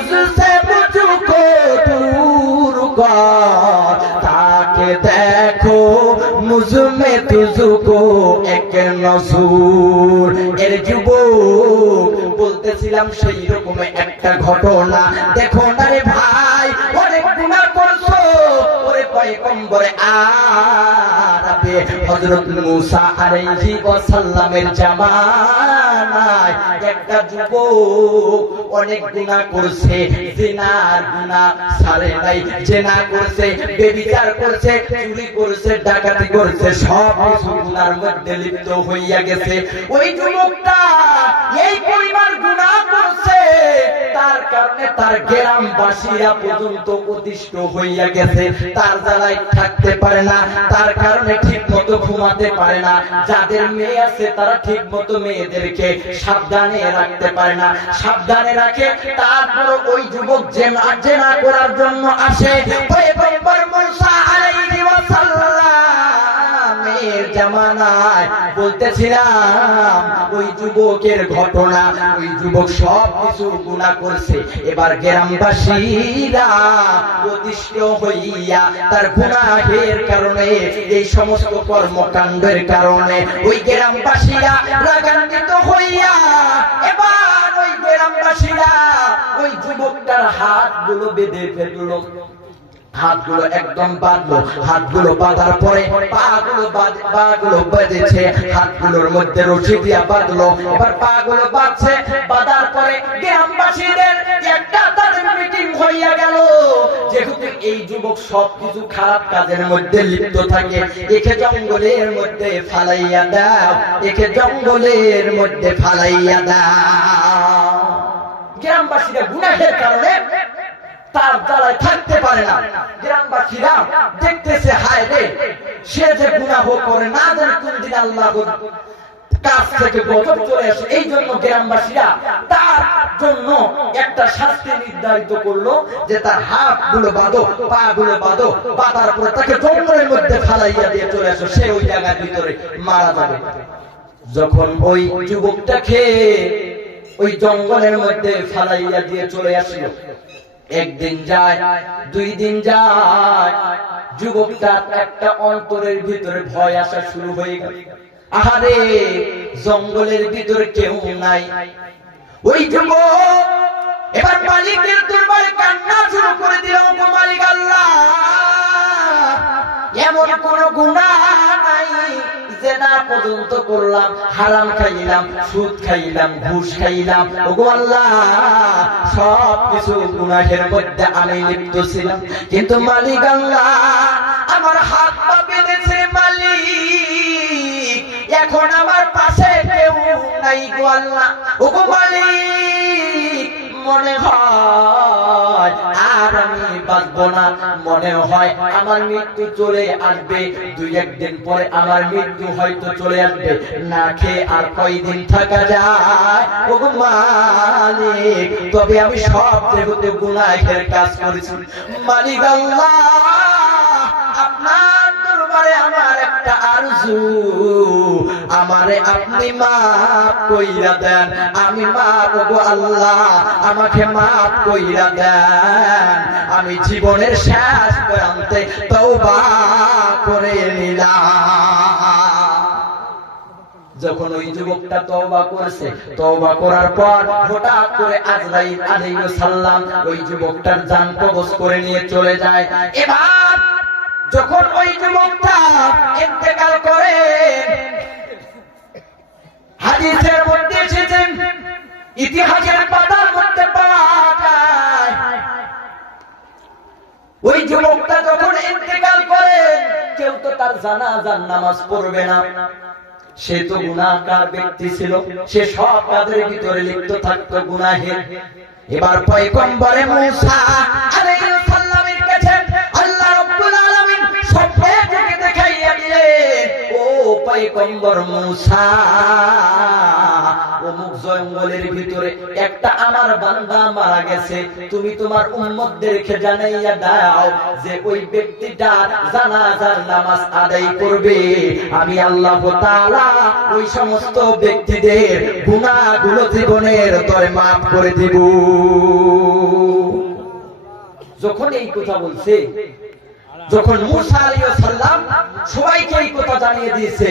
মুঝসে মুঝকো তাকে দেখো মুঝমে তুঝকো এক নসুর এর যুব বলতেছিলাম সেই রকম একটা ঘটনা। দেখো না রে ভাই, অনেক গুণা করছ। ওরে পয়গম্বরে আ আরাবে হযরত মুসা আলাইহি ওয়াসাল্লামের জামানায় একটা যুবক অনেক গুনাহ করছে জিনার গুনাহ সারে নাই, জেনা করছে, বেবিচার করছে, চুরি করছে, ডাকাতি করছে, সব কিছু গুনার মধ্যে লিপ্ত হইয়া গেছে। ওই যুবকটা এই পরিমাণ গুনাহ করছে। তার কারণে তার গ্রামবাসীরা পর্যন্ত অতিষ্ঠ হইয়া গেছে। তার জ্বালায় থাকতে পারে না, তার কারণে ঠিক মতো ঘুমাতে পারে না। যাদের মেয়ে আছে, তারা ঠিক মতো মেয়েদেরকে সাবধানে রাখতে পারে না। সাবধানে রাখে তারপর ওই যুবক জেনা জেনা করার জন্য আসে। জামানায় বলতেছিলাম ওই যুবকের ঘটনা, ওই যুবক সব কিছু গুনাহ করছে। এবার গ্রামবাসীরা অতিষ্ঠ হইয়া তার গুনাহের কারণে, এই সমস্ত কর্মকাণ্ডের কারণে ওই গ্রামবাসীরা রাগান্বিত হইয়া, এবার ওই গ্রামবাসীরা ওই যুবকটার হাতগুলো বেঁধে ফেলল। হাতগুলো একদম বাঁধলো, হাতগুলো বাঁধার পরে পাগুলো পাগুলো বেঁধেছে, হাতগুলোর মধ্যে রশি দিয়া বাঁধলো। এবার পাগুলো বাঁধছে, বাঁধার পরে গ্রামবাসীদের একটা তাদের মিটিং হইয়া গেল। যেহেতু এই যুবক সবকিছু খারাপ কাজের মধ্যে লিপ্ত থাকে, একে জঙ্গলের মধ্যে ফালাইয়া দাও, একে জঙ্গলের মধ্যে ফালাইয়া দাও। গ্রামবাসীরা গুনাহের কারণে তার দ্বারায় থাকতে পারে না। গ্রামবাসীরা দেখতেছে, হায় রে, সে যে গুনাহ করে না জানে কোন দিন আল্লাহ ওই যখন ওই যুবকটাকে ওই জঙ্গলের মধ্যে ফালাইয়া দিয়ে চলে আসলো একদিন যায় দুই দিন যায়। যুবকটার একটা অন্তরের ভিতরে ভয় আসা শুরু হয়ে গেল। আহারে, জঙ্গলের ভিতরে কেউ নাই। ওই যুবক এবার মালিকের দরবারে কান্না শুরু করে দিল, "ওগো মালিক আল্লাহ, এমন কোন গুনাহ নাই। পর্যন্ত করলাম, হারাম খাইলাম, সুদ খাইলাম, ঘুষ খাইলাম। আল্লাহ সব কিছু গুনাহের মধ্যে আমি লিপ্ত ছিলাম। কিন্তু মালিক আল্লাহ, আমার হাত পা বেঁধেছে মালিক। এখন আমার পাশে কেউ নাই গো আল্লাহ। ওগো মালিক, মনে হয় আর আমি বাঁচবো না। মনে হয় আমার মৃত্যু চলে আসবে। দুই একদিন পরে আমার মৃত্যু হয়তো চলে আসবে। না খেয়ে আর কয়দিন থাকা যায়? মালিক, তবে আমি সব যেহেতু গুনাহের কাজ করেছি। মালিক আল্লাহ, আপনার দরবারে আমার একটা আরজু। আমারে আপনি মাফ কইরা দেন। আমি মাফ গো আল্লাহ, আমাকে মাফ কইরা দেন। আমি জীবনের শেষ প্রান্তে তওবা করে নিলাম। যখন ওই যুবকটা তওবা করেছে, তওবা করার পর হঠাৎ করে আজরাইল আলাইহিস সালাম ওই যুবকটার জান কবজ করে নিয়ে চলে যায়। এবার যখন ওই যুবকটা জানাজার নামাজ পড়বে না। সে তো গুনাহগার ব্যক্তি ছিল। সে সব কাজের ভিতরে লিপ্ত থাকতো গুনাহে এবার পয়গম্বরে মুসা আলাইহিস সালামের কাছে আল্লাহ রাব্বুল আলামিন স্বপ্নে থেকে দেখাইয়া দিলেন, ও পয়গম্বর মুসা অমুক জঙ্গলের ভিতরে একটা আমার বান্দা মারা গেছে। তুমি তোমার উম্মতদেরকে জানাইয়া দাও যে ওই ব্যক্তিটা জানাজার নামাজ আদায় করবে। আমি আল্লাহ তাআলা ওই সমস্ত ব্যক্তিদের গুনাহগুলো জীবনের তরে মাফ করে দিব। যখন এই কথা বলছে, যখন মুসা আলাইহিস সালাম সবাইকে এই কথা জানিয়ে দিয়েছে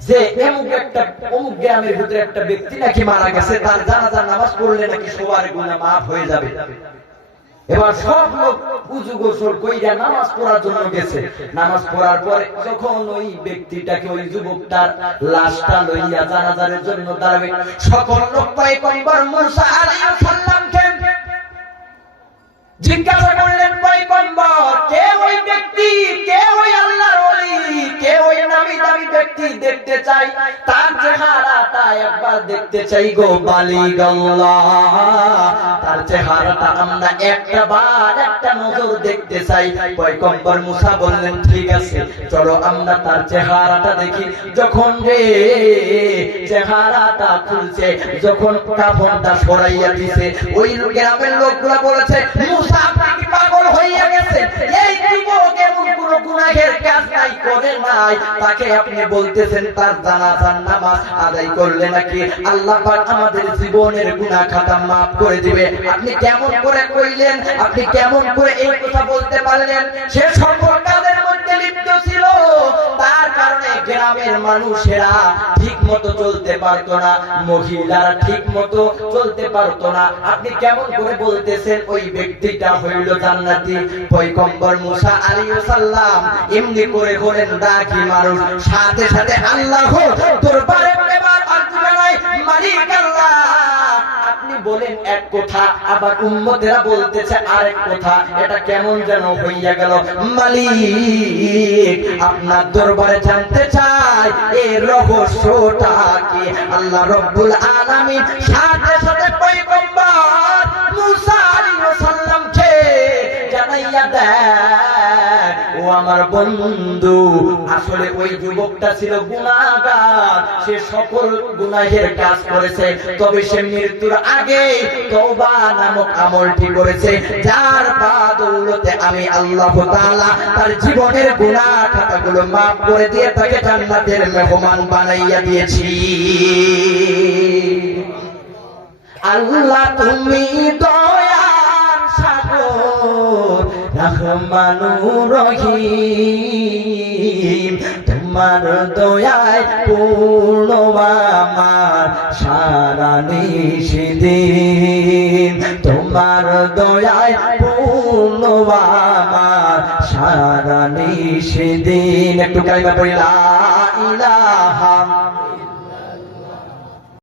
যে এমুক একটা, অমুক গ্রামের ভিতরে একটা ব্যক্তি নাকি মারা গেছে, তার জানাজার নামাজ পড়লে নাকি সবার গুনাহ মাফ হয়ে যাবে। এবার সব লোক উজু গোসল কইরা নামাজ পড়ার জন্য গেছে। নামাজ পড়ার পরে যখন ওই ব্যক্তিটাকে ওই যুবকটার লাশটা লইয়া জানাজারের জন্য দাঁড়াবে, সকল লোক পয়গম্বর মুসা আলাইহিস সালামকে জিজ্ঞাসা করলেন পয়গম্বর কে ওই ব্যক্তি? কে দামি ব্যক্তি দেখতে চাই, তার চেহারাটা একবার দেখতে চাই গো বালিগাল্লাহ তার চেহারাটা আমরা একটা একটা নজর দেখতে চাই। পয়গম্বর মুসা বললেন, ঠিক আছে, চলো আমরা তার চেহারাটা দেখি। যখন রে চেহারাটা খুলছে, যখন কাফনটা সরাইয়া দিছে, ওই গ্রামের লোকগুলা বলেছে, মুসা পাগল হইয়া গেছে, এই গুনাহের কাজ করে নাই। তাকে আপনি বলতেছেন, তার জানাজার নামাজ আদায় করলে নাকি আল্লাহ পাক আমাদের জীবনের গুনাহ খাতা করে দিবে? আপনি কেমন করে কইলেন? আপনি কেমন করে এই কথা বলতে পারলেন? সে মধ্যে লিপ্ত ছিল। তার কারণে গ্রামের মানুষেরা চলতে পারতো না, মহিলারা ঠিক মতো চলতে পারতো না। আপনি কেমন করে বলতেছেন, ওই ব্যক্তিটা হইল জান্নাতি পয়গম্বর মুসা আলাইহিস সালাম এমনি করে হলেন দাকি মানুষ, সাথে সাথে আল্লাহ দরবারে এবার মালিক আল্লাহ। আপনি বলেন এক কথা, আবার উম্মতেরা বলতেছে আরেক কথা, এটা কেমন যেন হইয়া গেল। মালিক, আপনার দরবারে জানতে চাই এর রহস্যটা কি? আল্লাহ রব্বুল আলামিন সাথে সাথে পয়গম্বর মুসা আলাইহিস সালামকে জানাইয়া দেয় আমার বন্ধু। আসলে ওই যুবকটা ছিল গুনাহগার সে সকল গুনাহের কাজ করেছে। তবে সে মৃত্যুর আগে তওবা নামক আমলটি করেছে। যার বাদৌলতে আমি আল্লাহ তাআলা তার জীবনের গুনাহ খাতাগুলো maaf করে দিয়ে তাকে জান্নাতের মেহমান বানাইয়া দিয়েছি। আল্লাহ তুমি দয়ার সাগর রহমানুর রহিম। তোমার দয়ায় পূর্ণ আমার সারা নিষিদিন তোমার দয়ায় পূর্ণ আমার সারা নিষিদিন একটু কালিমা পড়ি, লা ইলাহা